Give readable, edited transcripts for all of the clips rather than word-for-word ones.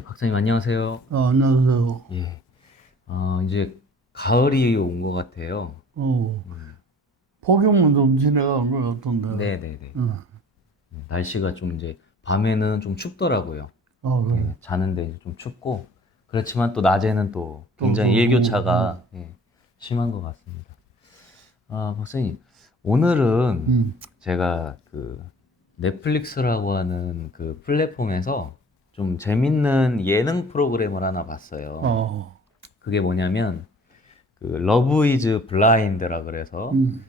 예, 박사님 안녕하세요. 안녕하세요. 예, 이제 가을이 온 것 같아요. 어, 음, 폭염은 좀 지나간 것 같던데. 네네네. 응. 날씨가 좀 이제 밤에는 좀 춥더라고요. 아, 그래. 예, 자는데 이제 좀 춥고 그렇지만 또 낮에는 또 또 굉장히 더워. 일교차가 심한 것 같습니다. 박사님, 오늘은 응. 제가 그 넷플릭스라고 하는 그 플랫폼에서 좀 재밌는 예능 프로그램을 하나 봤어요. 아, 그게 뭐냐면 그 러브 이즈 블라인드라 그래서 응.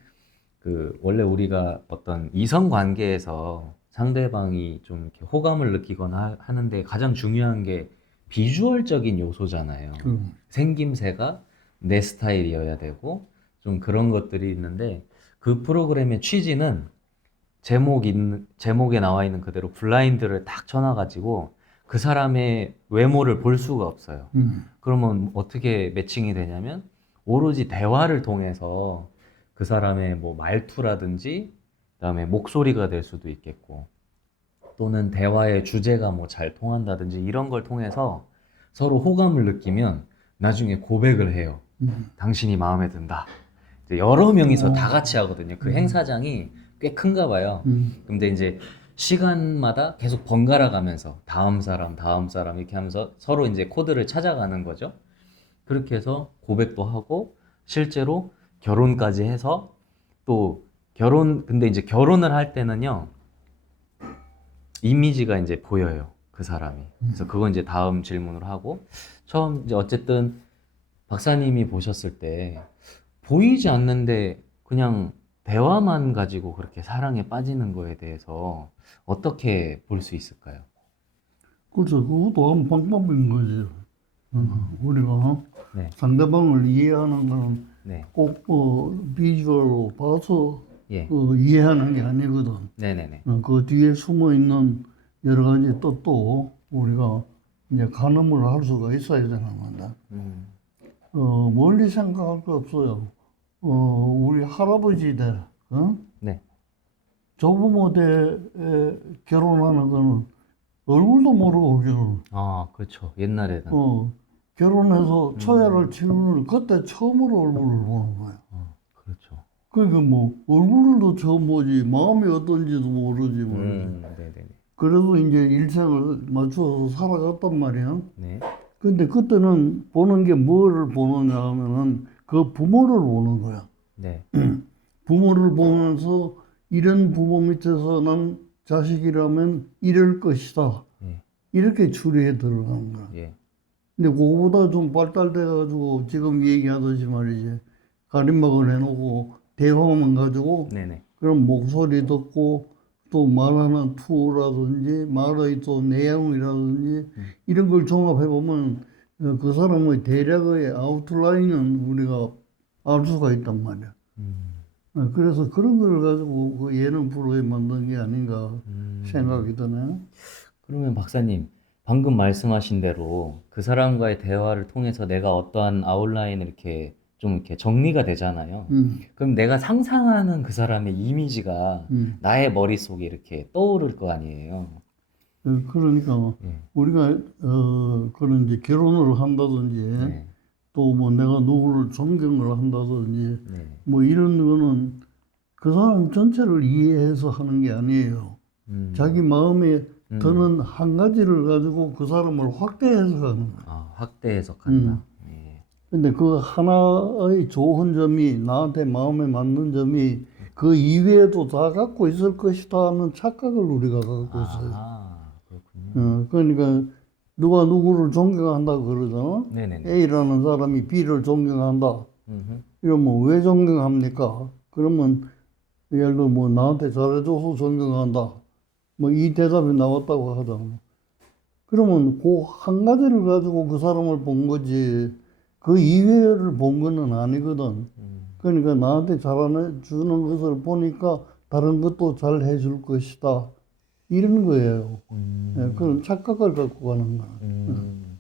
그 원래 우리가 어떤 이성 관계에서 상대방이 좀 이렇게 호감을 느끼거나 하는데 가장 중요한 게 비주얼적인 요소잖아요. 그, 생김새가 내 스타일이어야 되고 좀 그런 것들이 있는데 그 프로그램의 취지는 제목에 나와 있는 그대로 블라인드를 딱 쳐놔가지고 그 사람의 외모를 볼 수가 없어요. 응. 그러면 어떻게 매칭이 되냐면 오로지 대화를 통해서 그 사람의 뭐 말투라든지 그다음에 목소리가 될 수도 있겠고 또는 대화의 주제가 뭐 잘 통한다든지 이런 걸 통해서 서로 호감을 느끼면 나중에 고백을 해요. 응. 당신이 마음에 든다. 이제 여러 명이서 다 어, 같이 하거든요. 그 응. 행사장이 꽤 큰가 봐요. 응. 근데 이제 시간마다 계속 번갈아 가면서 다음 사람 이렇게 하면서 서로 이제 코드를 찾아가는 거죠. 그렇게 해서 고백도 하고 실제로 결혼까지 해서 또 근데 이제 결혼을 할 때는요, 이미지가 이제 보여요. 그 사람이. 그래서 그건 이제 다음 질문을 하고 처음 이제 어쨌든 박사님이 보셨을 때 보이지 않는데 그냥 대화만 가지고 그렇게 사랑에 빠지는 거에 대해서 어떻게 볼 수 있을까요? 그래서 그것도 한 방법인 거지. 우리가 네, 상대방을 이해하는 건 네, 꼭 비주얼로 봐서 예, 이해하는 게 아니거든. 네네네. 그 뒤에 숨어 있는 여러 가지 뜻도 우리가 이제 가늠을 할 수가 있어야 되는 건데, 음, 멀리 생각할 거 없어요. 우리 할아버지들, 네. 조부모 때 결혼하는 거는 얼굴도 모르고 그렇죠. 옛날에는. 결혼해서 초야를 치르는 그때 처음으로 얼굴을 보는 거야. 그렇죠. 그러니까 뭐 얼굴도 처음 보지 마음이 어떤지도 모르지 말이지. 네네네. 그래도 이제 일생을 맞춰서 살아갔단 말이야. 네, 근데 그때는 보는 게 뭐를 보느냐 하면은 그 부모를 보는 거야. 네, 부모를 보면서 이런 부모 밑에서 난 자식이라면 이럴 것이다. 예, 이렇게 추리해 들어가는 거야. 예, 근데 그거보다 좀 발달돼가지고 지금 얘기하듯이 말이지. 가림막을 해놓고 대화만 가지고 네네. 그런 목소리 듣고 또 말하는 투라든지 말의 또 내용이라든지 이런 걸 종합해 보면 그 사람의 대략의 아웃라인은 우리가 알 수가 있단 말이야. 음, 그래서 그런 걸 가지고 그 예능 프로에 만든 게 아닌가 음. 생각이 드네. 그러면 박사님, 방금 말씀하신 대로 그 사람과의 대화를 통해서 내가 어떠한 아웃라인을 이렇게 좀 이렇게 정리가 되잖아요. 음, 그럼 내가 상상하는 그 사람의 이미지가 음. 나의 머릿속에 이렇게 떠오를 거 아니에요. 그러니까 예, 우리가 그런 이제 결혼을 한다든지 네, 또 뭐 내가 누구를 존경을 한다든지 네, 뭐 이런 거는 그 사람 전체를 이해해서 하는 게 아니에요. 자기 음, 마음에 음, 드는 한 가지를 가지고 그 사람을 확대 해석하는 거야. 확대 해석한다. 예, 근데 그 하나의 좋은 점이 나한테 마음에 맞는 점이 그 이외에도 다 갖고 있을 것이다 하는 착각을 우리가 갖고 있어요. 그렇군요. 그러니까 누가 누구를 존경한다 그러잖아. 네네네. A라는 사람이 B를 존경한다. 음흠. 이러면 왜 존경합니까? 그러면 예를 들어 뭐 나한테 잘해줘서 존경한다. 뭐 이 대답이 나왔다고 하잖아. 그러면 그 한 가지를 가지고 그 사람을 본 거지 그 이외를 본 거는 아니거든. 그러니까 나한테 잘해 주는 것을 보니까 다른 것도 잘 해줄 것이다. 이런 거예요. 음, 그런 착각을 갖고 가는 거야. 음,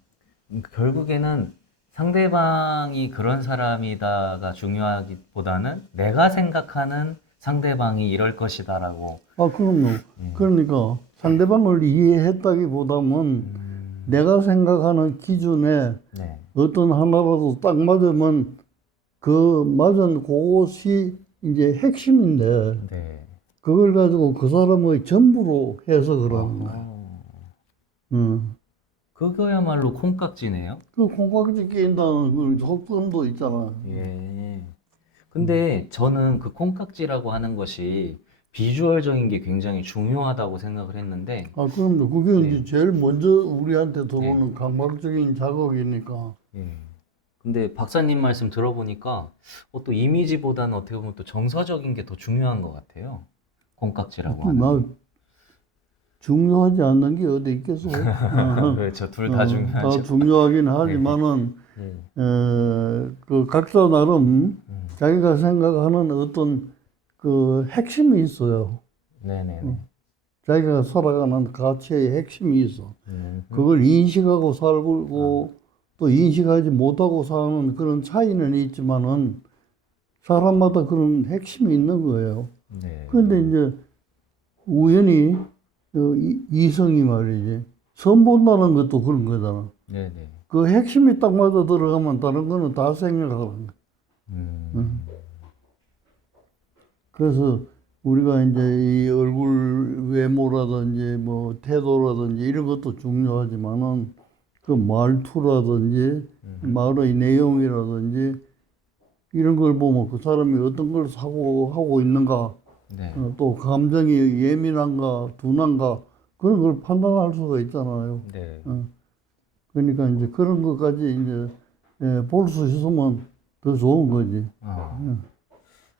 결국에는 상대방이 그런 사람이다가 중요하기보다는 내가 생각하는 상대방이 이럴 것이다라고. 그럼요. 예. 그러니까 상대방을 이해했다기보다는 내가 생각하는 기준에 네. 어떤 하나라도 딱 맞으면 그 맞은 그것이 이제 핵심인데 네. 그걸 가지고 그 사람의 전부로 해석을 하는 거야. 응. 그거야말로 콩깍지네요. 그 콩깍지 끼인다는 그 속담도 있잖아. 예. 근데 저는 그 콩깍지라고 하는 것이 비주얼적인 게 굉장히 중요하다고 생각을 했는데, 아, 그럼요. 그게 네. 이제 제일 먼저 우리한테 네. 들어오는 감각적인 자극이니까. 예. 근데 박사님 말씀 들어보니까 또 이미지보다는 어떻게 보면 또 정서적인 게 더 중요한 것 같아요. 콩깍지라고 하는 나 게. 중요하지 않는 게 어디 있겠어? 그렇죠. 둘 다 다 중요하죠. 중요하긴 네. 하지만은 예. 그 각자 나름 음. 자기가 생각하는 어떤 그 핵심이 있어요. 네네네. 자기가 살아가는 가치의 핵심이 있어. 음. 그걸 인식하고 살고 또 인식하지 못하고 사는 그런 차이는 있지만은 사람마다 그런 핵심이 있는 거예요. 네. 그런데 이제 우연히 이성이 말이지. 선 본다는 것도 그런 거잖아. 네네. 그 핵심이 딱 맞아 들어가면 다른 거는 다 생략하는 거야. 음. 그래서 우리가 이제 이 얼굴 외모라든지 뭐 태도라든지 이런 것도 중요하지만은 그 말투라든지 말의 내용이라든지 이런 걸 보면 그 사람이 어떤 걸 사고하고 있는가 네. 또 감정이 예민한가 둔한가 그런 걸 판단할 수가 있잖아요. 네. 그러니까 이제 그런 것까지 이제 볼 수 있으면 더 좋은 거지.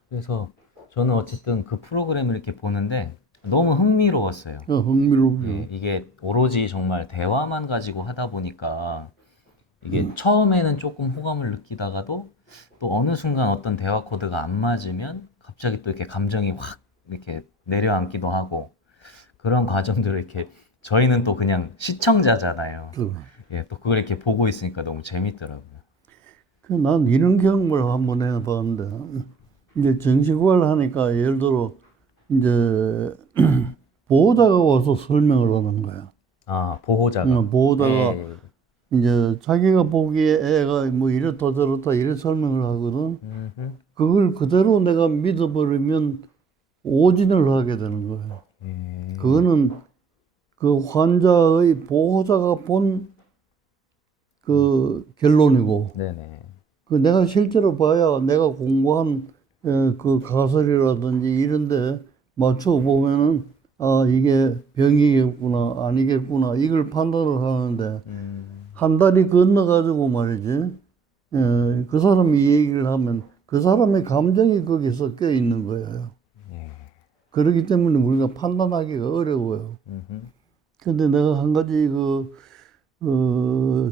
그래서 저는 어쨌든 그 프로그램을 이렇게 보는데 너무 흥미로웠어요. 흥미롭죠. 예, 이게 오로지 정말 대화만 가지고 하다 보니까 이게 처음에는 조금 호감을 느끼다가도 또 어느 순간 어떤 대화 코드가 안 맞으면 갑자기 또 이렇게 감정이 확 이렇게 내려앉기도 하고 그런 과정들을 이렇게 저희는 또 그냥 시청자잖아요. 예, 또 그걸 이렇게 보고 있으니까 너무 재밌더라고요. 난 이런 경험을 한번 해봤는데, 이제 정식화를 하니까 예를 들어, 이제, 보호자가 와서 설명을 하는 거야. 아, 보호자가. 보호자가 예. 이제 자기가 보기에 애가 뭐 이렇다 저렇다 이래 설명을 하거든. 음흠. 그걸 그대로 내가 믿어버리면 오진을 하게 되는 거예요. 예. 그거는 그 환자의 보호자가 본 그 결론이고, 네네. 그 내가 실제로 봐야 내가 공부한 그 가설이라든지 이런데 맞춰 보면은 아 이게 병이겠구나 아니겠구나 이걸 판단을 하는데 한 달이 건너 가지고 말이지 그 사람이 이 얘기를 하면 그 사람의 감정이 거기에 섞여 있는 거예요. 예. 그렇기 때문에 우리가 판단하기가 어려워요. 음흠. 근데 내가 한 가지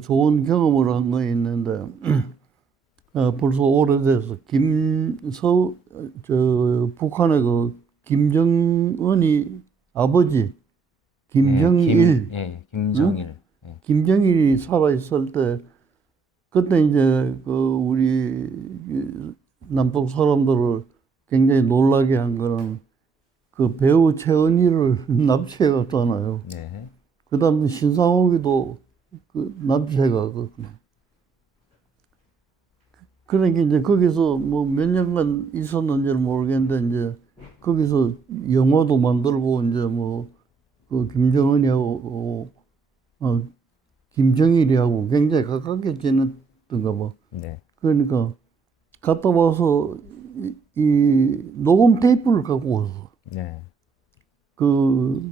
좋은 경험을 한 거 있는데 벌써 오래돼서 북한의 그 김정은이 아버지 김정일, 응? 김정일. 예. 김정일이 살아 있을 때 그때 이제 그 우리 남쪽 사람들을 굉장히 놀라게 한 거는 그 배우 최은희를 납치해 갔잖아요. 네. 그다음에 신상옥이도 그 납치해 가거든요. 그러니까 이제 거기서 뭐 몇 년간 있었는지는 모르겠는데 이제 거기서 영화도 만들고 이제 뭐 그 김정은이하고 김정일이하고 굉장히 가깝게 지냈던가 봐. 네. 그러니까 갔다 와서 이 녹음 테이프를 갖고 왔어. 네. 그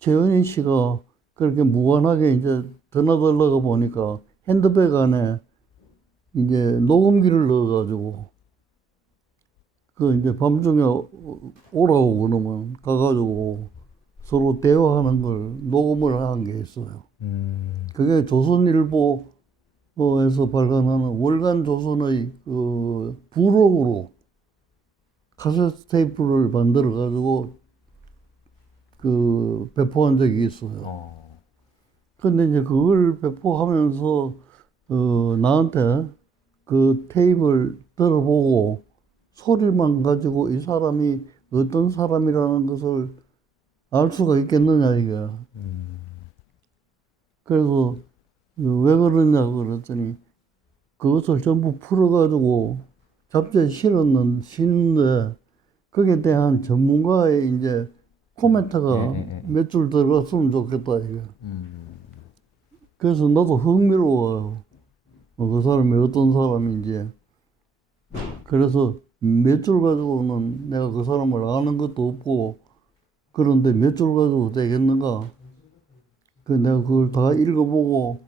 최은희 씨가 그렇게 무관하게 이제 드나들다가 보니까 핸드백 안에 이제 녹음기를 넣어가지고 그 이제 밤중에 오라고 그러면 가가지고 서로 대화하는 걸 녹음을 한 게 있어요. 그게 조선일보에서 발간하는 월간 조선의 그 부록으로 카세트 테이프를 만들어 가지고 그 배포한 적이 있어요. 근데 이제 그걸 배포하면서 나한테 그 테이프를 들어보고 소리만 가지고 이 사람이 어떤 사람이라는 것을 알 수가 있겠느냐 이거야. 그래서 왜 그러냐고 그랬더니 그것을 전부 풀어가지고 잡지에 실었는데 거기에 대한 전문가의 이제 예, 코멘트가 예, 예. 몇 줄 들어갔으면 좋겠다 이거. 음, 그래서 나도 흥미로워요. 그 사람이 어떤 사람인지. 그래서 몇 줄 가지고는 내가 그 사람을 아는 것도 없고 그런데 몇 줄 가지고 되겠는가? 그 내가 그걸 다 읽어보고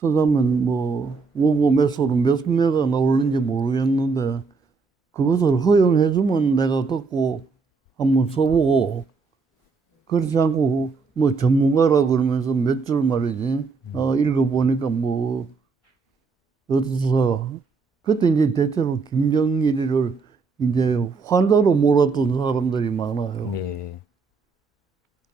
쓰자면 뭐 원고 매수로 몇 매가 나올는지 모르겠는데 그것을 허용해주면 내가 듣고 한번 써보고 그렇지 않고 뭐 전문가라 그러면서 몇 줄 말이지 읽어보니까 뭐 어디서 그때 이제 대체로 김정일을 이제 환자로 몰았던 사람들이 많아요. 네.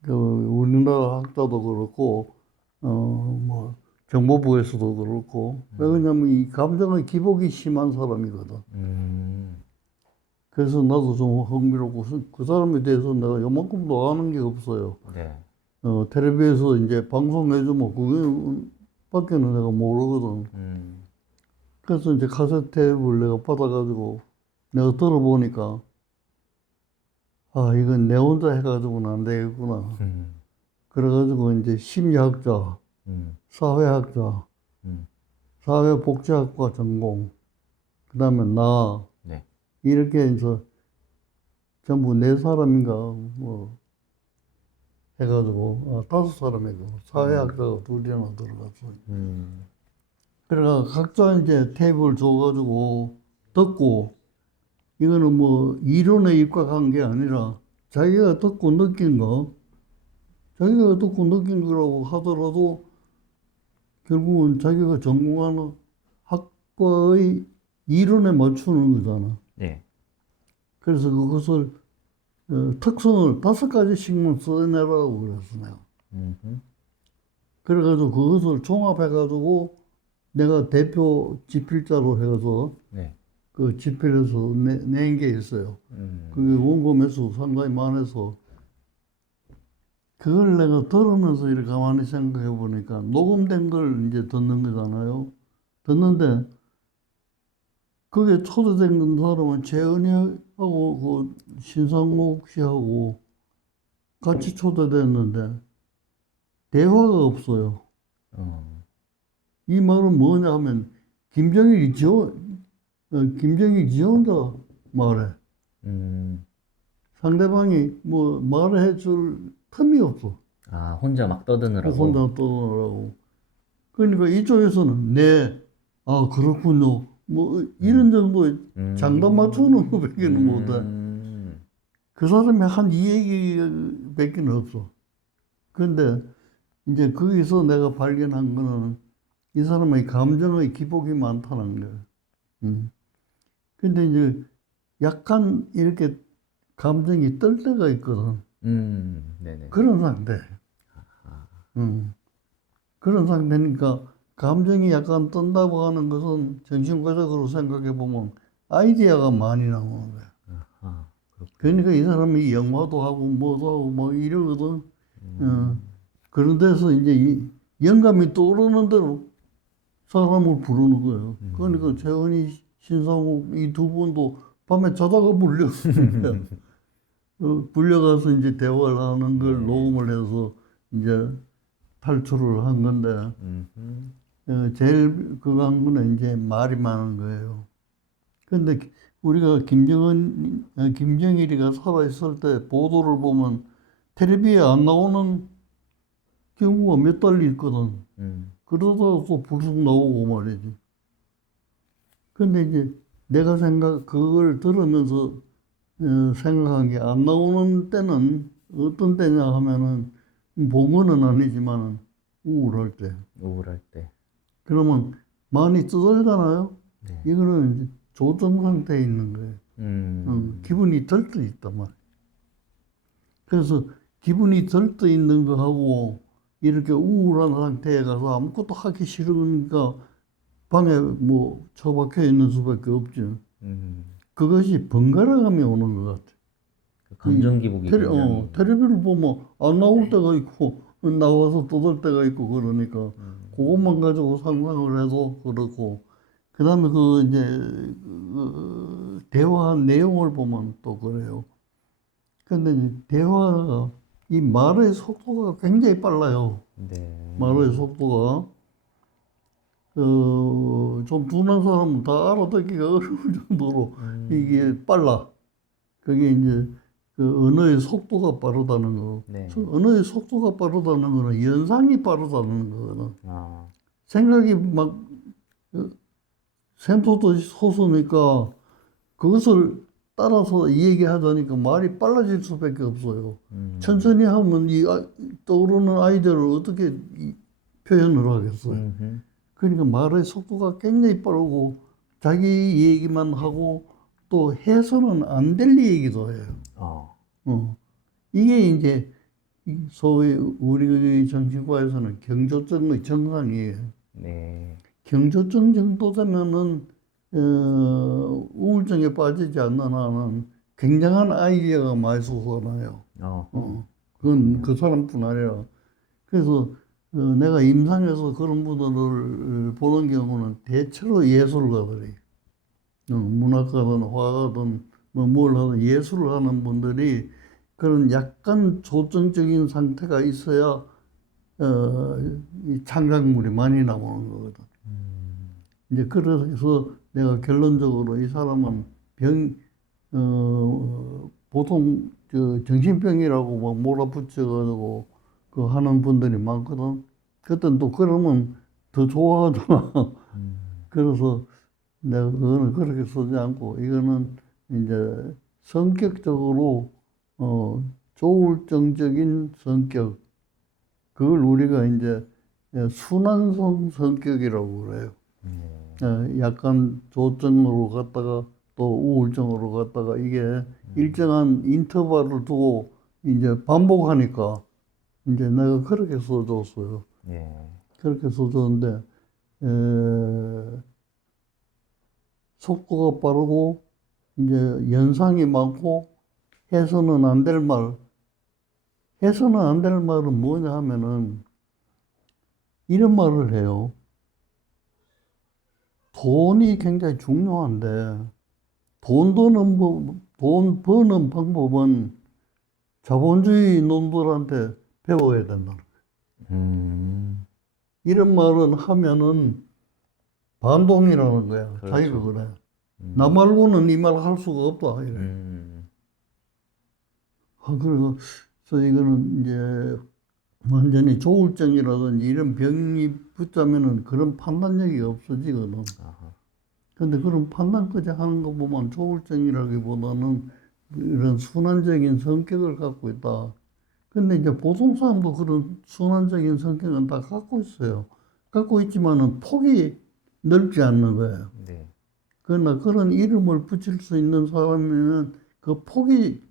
그 우리나라 학자도 그렇고 뭐 정보부에서도 그렇고 왜 그러냐면 이 감정의 기복이 심한 사람이거든. 음, 그래서 나도 좀 흥미롭고 그 사람에 대해서 내가 요만큼도 아는 게 없어요. 네. 텔레비에서 이제 방송해주면 그게밖에는 내가 모르거든. 그래서 이제 카세트 테이프를 내가 받아가지고 내가 들어보니까 아 이건 내 혼자 해가지고는 안 되겠구나. 음, 그래가지고 이제 심리학자, 음, 사회학자, 음, 사회복지학과 전공, 그 다음에 나 네. 이렇게 해서 전부 네 사람인가 뭐 해가지고 다섯 사람이고 사회학자가 둘이나 들어갔어요. 음, 그래가 각자 이제 테이프를 줘가지고 듣고 이거는 뭐 이론에 입각한 게 아니라 자기가 듣고 느낀 거, 자기가 듣고 느낀 거라고 하더라도 결국은 자기가 전공하는 학과의 이론에 맞추는 거잖아. 네. 그래서 그것을 특성을 다섯 가지씩만 써내라고 그랬어 내가. 음, 그래가지고 그것을 종합해가지고 내가 대표 집필자로 해서 네. 그 집필해서 낸 게 있어요. 그게 음, 원고 매수 상당히 많아서 그걸 내가 들으면서 이렇게 가만히 생각해 보니까 녹음된 걸 이제 듣는 거잖아요. 듣는데 그게 초대된 사람은 재은이하고 그 신상목 씨하고 같이 초대됐는데 대화가 없어요. 어, 이 말은 뭐냐 하면 김정일이 지 혼자 말해. 음, 상대방이 뭐 말해 줄 틈이 없어. 아, 혼자 막 그 떠드느라고. 혼자 떠들라고. 그러니까 이쪽에서는 네, 아 그렇군요. 뭐 이런 정도의 장단 맞추는 것밖에는 못해. 음, 그 사람이 한 이 얘기밖에는 없어. 근데 이제 거기서 내가 발견한 거는 이 사람의 감정의 기복이 많다는 거예요. 음. 근데 이제 약간 이렇게 감정이 뜰 때가 있거든. 네네. 그런 상태. 음. 그런 상태니까 감정이 약간 뜬다고 하는 것은 정신과적으로 생각해 보면 아이디어가 많이 나오는 거야. 아, 그렇군요. 그러니까 이 사람이 영화도 하고 뭐도 하고 뭐 이러거든. 어. 음, 그런 데서 이제 영감이 떠오르는 대로 사람을 부르는 거예요. 그러니까 재원이, 신상욱 이 두 분도 밤에 자다가 불려가는 거야. 불려가서 이제 대화를 하는 걸 네. 녹음을 해서 이제 탈출을 한 건데, 음, 제일 그거 한 거는 이제 말이 많은 거예요. 근데 우리가 김정일이가 살아있을 때 보도를 보면 텔레비에 안 나오는 경우가 몇 달이 있거든. 그러다가 또 불쑥 나오고 말이지. 근데 이제 내가 그걸 들으면서 생각한 게 안 나오는 때는 어떤 때냐 하면은 봉헌은 아니지만 우울할 때. 우울할 때. 그러면 많이 뜯어지잖아요. 네. 이거는 이제 조정 상태에 있는 거예요. 기분이 들떠 있단 말이에요. 그래서 기분이 들떠 있는 거하고 이렇게 우울한 상태에 가서 아무것도 하기 싫으니까 방에 뭐 처박혀 있는 수밖에 없죠. 그것이 번갈아가며 오는 것 같아. 그 감정 기복이 굉장히. 텔레비를 보면 안 나올 때가 있고 나와서 떠들 때가 있고 그러니까 그것만 가지고 상상을 해도 그렇고 그다음에 그 이제 대화한 내용을 보면 또 그래요. 근데 이제 대화가 이 말의 속도가 굉장히 빨라요. 네. 말의 속도가 좀 둔한 사람은 다 알아듣기가 어려울 정도로 이게 빨라. 그게 이제 그 언어의 속도가 빠르다는 거. 네. 언어의 속도가 빠르다는 거는 연상이 빠르다는 거거든. 아, 생각이 막 샘솟듯이 솟으니까 그것을 따라서 이야기하자니까 말이 빨라질 수밖에 없어요. 천천히 하면 떠오르는 아이디어를 어떻게 표현을 하겠어요. 음흠. 그러니까 말의 속도가 굉장히 빠르고 자기 얘기만 하고 또 해서는 안 될 얘기도 해요. 어, 이게 이제 소위 우리 정신과에서는 경조증의 정상이에요. 네. 경조증 정도 되면은 우울증에 빠지지 않는 한은 굉장한 아이디어가 많이 솟아나요. 그건 그 사람뿐 아니라. 그래서 내가 임상에서 그런 분들을 보는 경우는 대체로 예술가들이 문학가든 화가든 뭐 뭘 하든 예술을 하는 분들이 그런 약간 조증적인 상태가 있어야 이 창작물이 많이 나오는 거거든. 이제 그래서 내가 결론적으로 이 사람은 보통 정신병이라고 막 몰아붙여가지고 그 하는 분들이 많거든. 그땐 또 그러면 더 좋아하잖아. 그래서 내가 그거는 그렇게 쓰지 않고 이거는 이제 성격적으로 조울증적인 성격 그걸 우리가 이제 순환성 성격이라고 그래요. 약간 조증으로 갔다가 또 우울증으로 갔다가 이게 일정한 인터벌을 두고 이제 반복하니까 이제 내가 그렇게 써줬어요. 네. 그렇게 써줬는데 속도가 빠르고 이제 연상이 많고 해서는 안 될 말. 해서는 안 될 말은 뭐냐 하면은 이런 말을 해요. 돈이 굉장히 중요한데 돈 버는 방법은 자본주의 놈들한테 배워야 된다. 이런 말은 하면은 반동이라는 거야. 그렇죠. 자기가 그래. 나 말고는 이 말 할 수가 없다. 이래. 그래서 이거는 이제 완전히 조울증이라든지 이런 병이 붙자면은 그런 판단력이 없어지거든. 아하. 근데 그런 판단까지 하는 거 보면 조울증이라기보다는 이런 순환적인 성격을 갖고 있다. 근데 이제 보통 사람도 그런 순환적인 성격은 다 갖고 있어요. 갖고 있지만은 폭이 넓지 않는 거예요. 네. 그러나 그런 이름을 붙일 수 있는 사람이면 그 폭이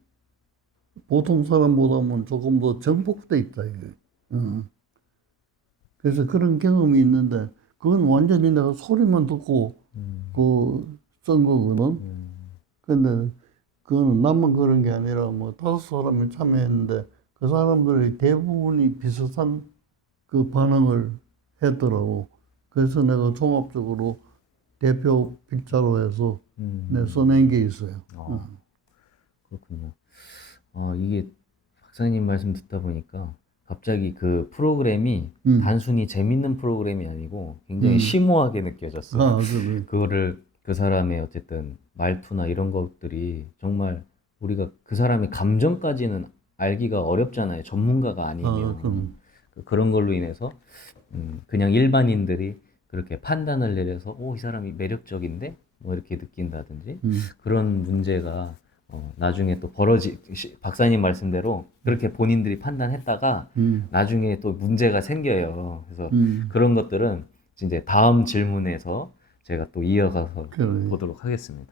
보통 사람보다는 조금 더 정복돼 있다, 이게. 그래서 그런 경험이 있는데, 그건 완전히 내가 소리만 듣고, 쓴 거거든. 근데, 그거는 나만 그런 게 아니라, 뭐, 5사람이 참여했는데, 그 사람들의 대부분이 비슷한 그 반응을 했더라고. 그래서 내가 종합적으로 대표 필자로 해서 내 써낸 게 있어요. 그렇군요. 이게 박사님 말씀 듣다 보니까 갑자기 그 프로그램이 단순히 재밌는 프로그램이 아니고 굉장히 심오하게 느껴졌어요. 그래. 그거를 그 사람의 어쨌든 말투나 이런 것들이 정말 우리가 그 사람의 감정까지는 알기가 어렵잖아요. 전문가가 아니면. 그럼. 그런 걸로 인해서 그냥 일반인들이 그렇게 판단을 내려서 이 사람이 매력적인데 뭐 이렇게 느낀다든지 그런 문제가 나중에 또 박사님 말씀대로 그렇게 본인들이 판단했다가 나중에 또 문제가 생겨요. 그래서 그런 것들은 이제 다음 질문에서 제가 또 이어가서 그래. 보도록 하겠습니다.